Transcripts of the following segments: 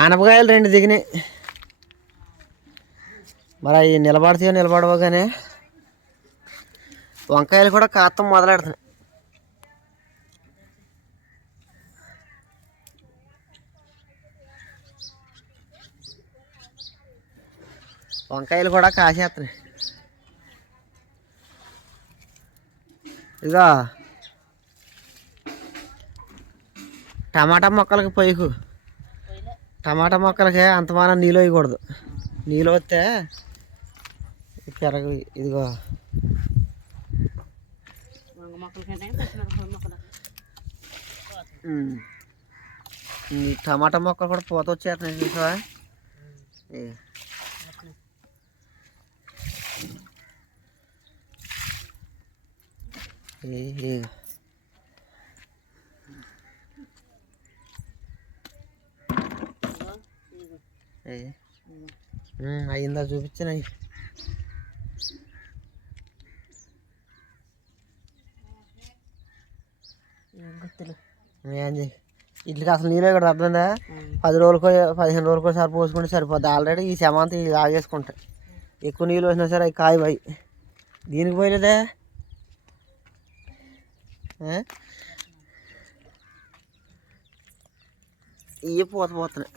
ఆనపకాయలు రెండు దిగినాయి. మరి అవి నిలబడతాయో నిలబడవో కానీ వంకాయలు కూడా కాతం మొదలెడుతున్నాయి. వంకాయలు కూడా కాసేస్తున్నాయి. ఇదిగో టమాటా మొక్కలకి పైకు టమాటా మొక్కలకి అంతమానం నీళ్ళు వేయకూడదు. నీళ్ళు వస్తే పెరగ ఇదిగో. టమాటా మొక్కలు కూడా పూత వచ్చేస్తున్నాయి చూసావా? ఏ. ఏ, ఏ. ఏ. ఉమ్, అయిందా చూపించినాయి ఏం చేయి ఇట్లకి అసలు నీరే కూడా అర్థమైందా పది రోజులకో పదిహేను రోజులకో సారి పోసుకుంటే సరిపోద్ది. ఆల్రెడీ ఈ శమంతా ఇవి ఆగేసుకుంటాయి ఎక్కువ నీళ్ళు వచ్చినా సరే అవి కాయ పోయి. దీనికి పోయలేదే? ఇవి పోత పోతున్నాయి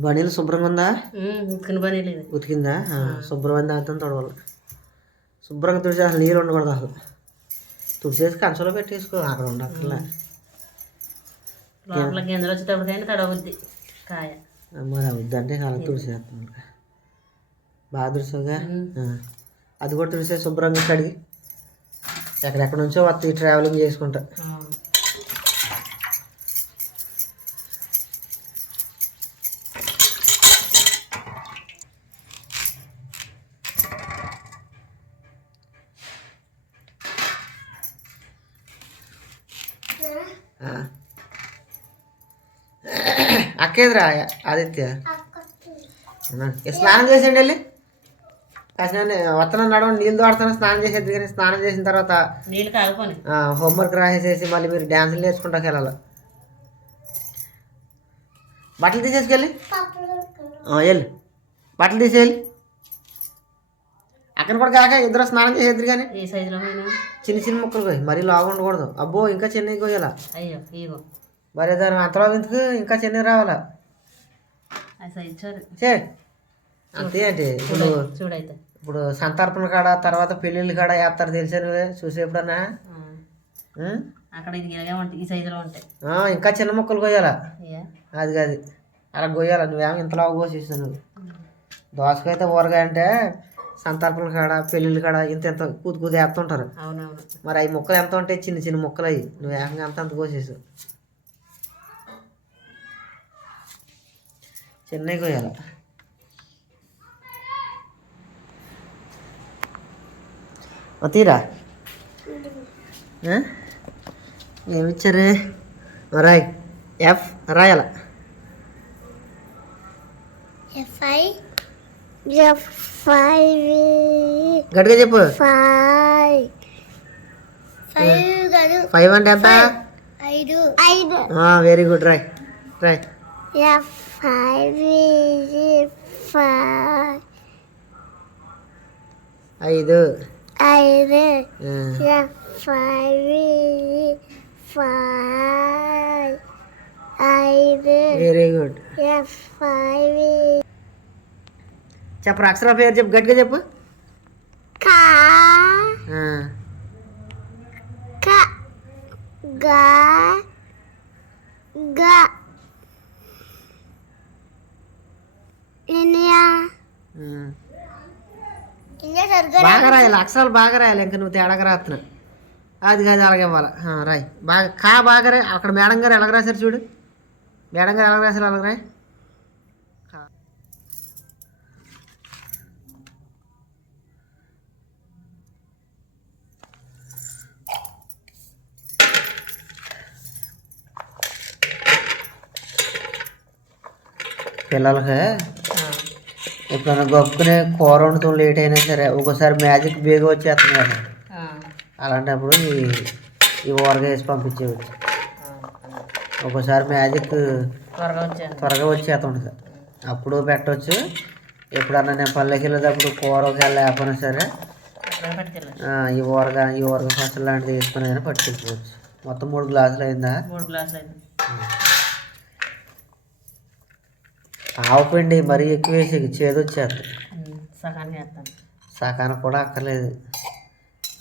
బనీలు శుభ్రంగా ఉందా? ఉతికిన పని లేదు. ఉతికిందా? శుభ్రమైన దాంతో తొడవాలి. శుభ్రంగా తుడిచి అసలు నీళ్ళు ఉండకూడదు అసలు. తుడిచేసి కంచంలో పెట్టేసుకో అక్కడ ఉండక్కర్లే. లోపల గింజలు వచ్చేటప్పటికైనా తడవుద్ది కాయ. మరి అవుద్దంటే అలా తుడిచేస్తాను బాగా తుడిసావుగా ఆ. అది కూడా తుడిసే శుభ్రంగా కడిగి ఎక్కడెక్కడ నుంచో వస్తాయి ట్రావెలింగ్ చేసుకుంటా. అక్కేదిరా ఆదిత్య? స్నానం చేసేయండి వెళ్ళి. కాసిన వత్తనం నడవ నీళ్ళు తోడుతాను స్నానం చేసేది కానీ స్నానం చేసిన తర్వాత నీళ్ళు హోంవర్క్ రాసేసి మళ్ళీ మీరు డ్యాన్సులు నేర్చుకుంటాకి వెళ్ళాలి బట్టలు తీసేసుకెళ్ళి. ఆ, వెళ్ళు. బట్టలు తీసేయాలి అక్కడ కూడా కాక ఇద్దరు స్నానం చేసేద్దరు కానీ ఏ సైజులో చిన్న చిన్న ముక్కలు కోయి మరీ లాగా ఉండకూడదు. అబ్బో ఇంకా చిన్నవి కోయాలా అయ్యో ఇగో. మరి దాని అంతలో ఎందుకు? ఇంకా చిన్నవి రావాలా? చే అంతే అంటే ఇప్పుడు చూడైతే. ఇప్పుడు సంతర్పణ కాడ తర్వాత పెళ్ళిళ్ళ కాడ వేస్తారు తెలిసా నువ్వే? చూసి ఎప్పుడన్నా? అక్కడ ఇది ఇలాగే ఉంటాయి ఈ సైజులో ఉంటాయి ఇంకా చిన్న ముక్కలు కోయాలా అయ్యా అది కాదు. అలా కొయ్యాలి? నువ్వేమో ఇంతలా కోసేస్తావు నువ్వు దోసకాయ అయితే ఊరగాయ అంటే సంతర్పణ కాడ పెళ్ళిళ్ళ కాడ ఇంత ఎంత కూతు కూతు వేస్తుంటారు. అవునవును. మరి అవి ముక్కలు ఎంత ఉంటాయి చిన్న చిన్న ముక్కలు అవి. నువ్వు ఏకంగా అంత అంత కోసేసావు. చిన్నవి కోయాలి. తీరా? ఏమిచ్చారు? రాయ్ ఎఫ్ రాయాల Five. Yeah, five. గట్టిగా చెప్పు. Five. Five. కాదు ఫైవ్ అంటే ఎంత ఐదు. ఐదు. వెరీ గుడ్ రాయ్. రాయ్. Yeah five five. ఐదు. ఐదు. Yeah five five. ఐదు. వెరీ గుడ్ యా ఫైవ్ చెప్పరు అక్షరాల పేరు చెప్పు గట్టిగా చెప్పు. బాగా రాయాలి అక్షరాలు బాగా రాయాలి ఇంకా నువ్వు తేడాగా రాస్తున్నావు అది కాదు అలాగే ఇవ్వాలి. రాయ్. బాగా కా బాగా రాయ్. అక్కడ మేడం గారు ఎలాగ రాశారు చూడు? మేడం గారు ఎలాగ రాశారు అలాగ రాయ్? పిల్లలకి? ఎప్పుడైనా గొప్పని కూర వండుతాం లేట్ అయినా సరే ఒక్కోసారి మ్యాజిక్ బేగా వచ్చేస్తుంది కదా. అలాంటప్పుడు ఈ ఈ ఊరగా వేసి పంపించేవచ్చు ఒక్కోసారి మ్యాజిక్ త్వరగా వచ్చేస్తుంటుంది. అప్పుడు పెట్టవచ్చు ఎప్పుడన్నా నేను పల్లెకి వెళ్ళేటప్పుడు కూర ఒకవేళ లేకపోయినా సరే ఈ ఊరగా ఈ ఊరగా ఫస్ట్ లాంటిది వేసుకుని అయినా పట్టుకెళ్ళిపోవచ్చు. మొత్తం మూడు గ్లాసులు అయిందా? మూడు గ్లాసులు అయింది. ఆవు పిండి మరీ ఎక్కువ వేసి చేదు వచ్చేస్తుంది ఉమ్, సగానికి వేస్తాను సకాన కూడా అక్కర్లేదు.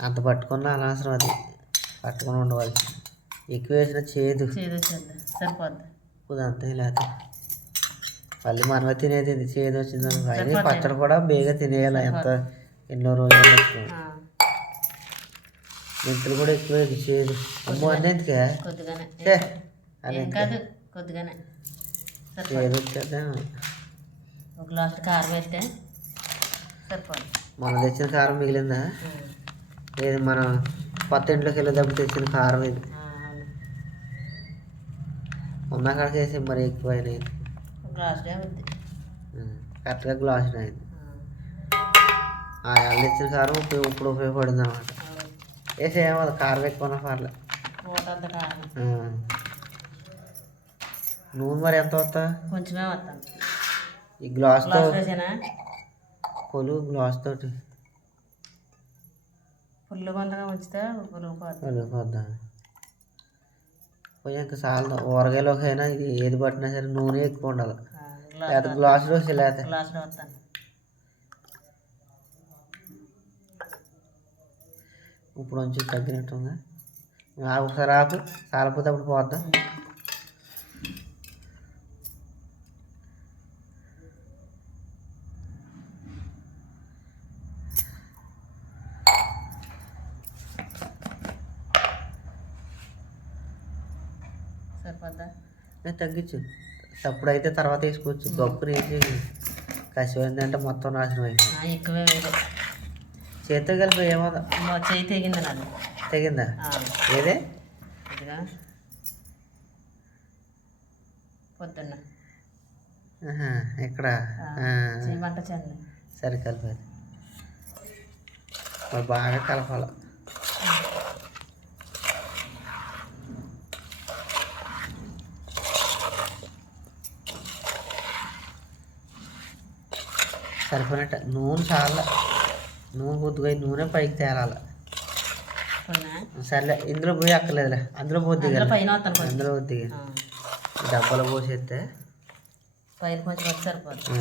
అంత పట్టుకున్న అనవసరం అది. పట్టుకుని ఉండవలసి. ఎక్కువ వేసిన చేదు. సరిపోద్ది. అంతే లేకపోతే. మళ్ళీ మనమే తినేది ఇది. చేదు వచ్చిందని అయినా. పచ్చడి కూడా బేగా తినేయాలి. ఎంత ఎన్నో రోజులు మెంతులు కూడా ఎక్కువ చేదు. అమ్మో అన్నింటికే కొద్దిగానే. ఒక గ్లాసు కారం వేస్తే సరిపోద్ది మనం తెచ్చిన కారం మిగిలిందా? లేదు మనం కొత్త ఇంట్లోకి వెళ్ళేటప్పుడు తెచ్చిన కారం ఇది. ఉన్న కాడికి వేసి మరి ఎక్కువ అయినాయి కరెక్ట్గా గ్లాస్ అయింది. ఆ వాళ్ళు ఇచ్చిన కారం ఇప్పుడు ఇప్పుడు ఉపయోగపడింది అనమాట వేసి ఏమో కారం. ఎక్కువ ఉన్నా నూనె మరి ఎంత వస్తా కొంచెమే వస్తాను ఈ గ్లాస్ వేసానా? కొలు గ్లాస్ తోటి. ఫుల్ కొంతగా ఉంచితే పులుగు పోద్ది. వెళ్ళిపోద్దా కొంచెం ఇంకా చాలు ఊరగాయలోకి అయినా ఇది ఏది పట్టినా సరే నూనె ఎక్కువ ఉండాలి. ఆ, గ్లాస్ లేకపోతే గ్లాసులో వస్తాను. ఇప్పుడు కొంచెం తగ్గినట్టుందా ఒకసారి ఆపు చాలపోతే అప్పుడు పోద్దాం సరిపోద్దా నేను తగ్గించు. తప్పుడు అయితే తర్వాత వేసుకోవచ్చు. గొప్పని వేసి కసిపోయింది అంటే మొత్తం నాశనం అయిపోయింది ఆ, ఎక్కువే చేతితో కలిపి ఏమన్నా మా చేయి తెగింది నాది. తెగిందా? ఏదే? పొద్దున్న. ఇక్కడ. సరే కలిపేది. మరి బాగా కలపాలి. సరిపోయినట్ట. నూనె చాలా నూనె కొద్దిగా నూనె పైకి తేలాలి. సర్లే ఇందులో పోయి అక్కర్లేదులే. అందులో పోద్ది అందులో కొంచెం. పోద్ది డబ్బాలో పోసేస్తే కొంచెం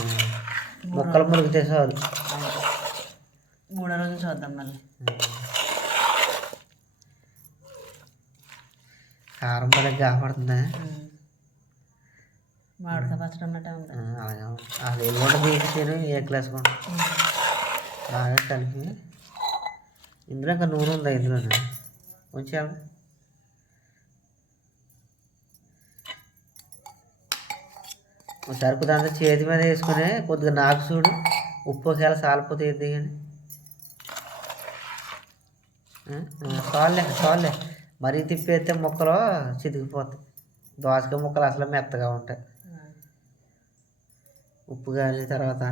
ముక్కలు మురిగితే చాలు. ఆ, మూడో రోజు చూద్దాం మళ్ళీ. కారం పడే కాపాడుతుందా. మామిడికాయ పచ్చడి ఉన్నట్టే ఉంది. అలాగే. అసలు ఎల్లుండ తీసి తిను ఏ కొంట ఉమ్. బాగా కలిపి. ఇందులో ఇంకా నూనె ఉందా ఇందులో ఉంచాలి సరుకు దాంతో చేతి మీద వేసుకుని కొద్దిగా నాకు చూడు ఉప్పు ఒకవేళ సాలిపోతే ఏంది కానీ చాలే చాలే మరీ తిప్పేస్తే ముక్కలు చితికిపోతాయి. దోసకాయ ముక్కలు అసలు మెత్తగా ఉంటాయి. ఉప్పు కానీ తర్వాత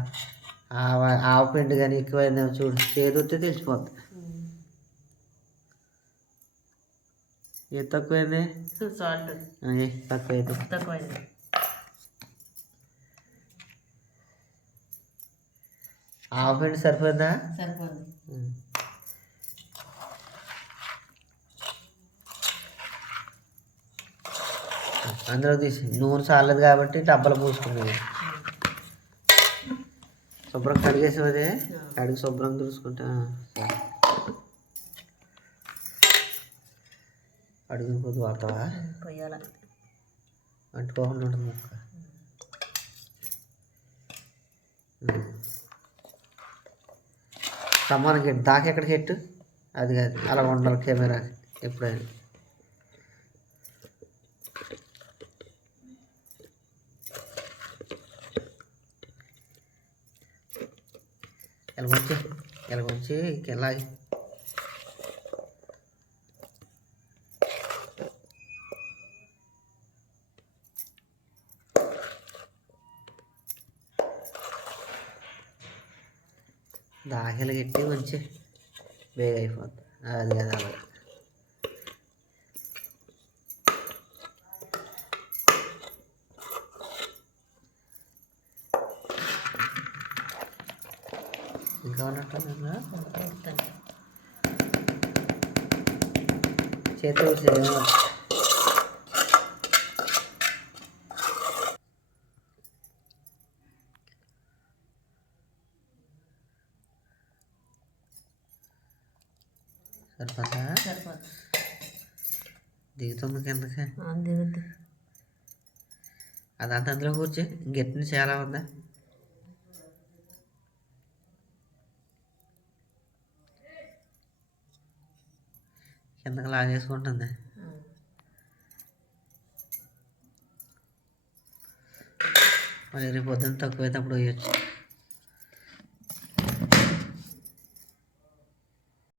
ఆవ పిండి కానీ ఎక్కువైందేమో చూడు. చేదు వస్తే తెలిసిపోద్ది. ఏది తక్కువైంది? సాల్ట్. ఏ, తక్కువైంది? తక్కువైంది. ఆవ పిండి సరిపోయిందా? సరిపోద్ది. అందులో తీసి నూనె చాలలేదు కాబట్టి డబ్బాలు పోసుకున్నాయి శుభ్రం కడిగేసేవదే కడిగి శుభ్రం చూసుకుంటా అడుగుని కొద్ది వాడతావా? పొయ్యాల అంటుకోకుండా ఉంటుంది ముక్క. ఎట్టు దాకా ఎక్కడికి ఎట్టు? అది కాదు. అలా ఉండాలి కెమెరా ఎప్పుడైనా. ఎలాగొచ్చి ఎలాగొచ్చి ఇలా దాఖలు కట్టి మంచి బేగ అయిపోతుంది అది కదా అలా ఇంకా ఉన్నట్టు వస్తాను చేతి వచ్చేది సరిపోతా సరిపోతుంది. దిగుతుంది కిందకి. దిగుద్ది అదంతా అందులో కూర్చో. గట్టిని చాలా ఉందా? కిందకి లాగేసుకుంటుంది మరి రేపు పొద్దున్న తక్కువైతే అప్పుడు వేయచ్చు.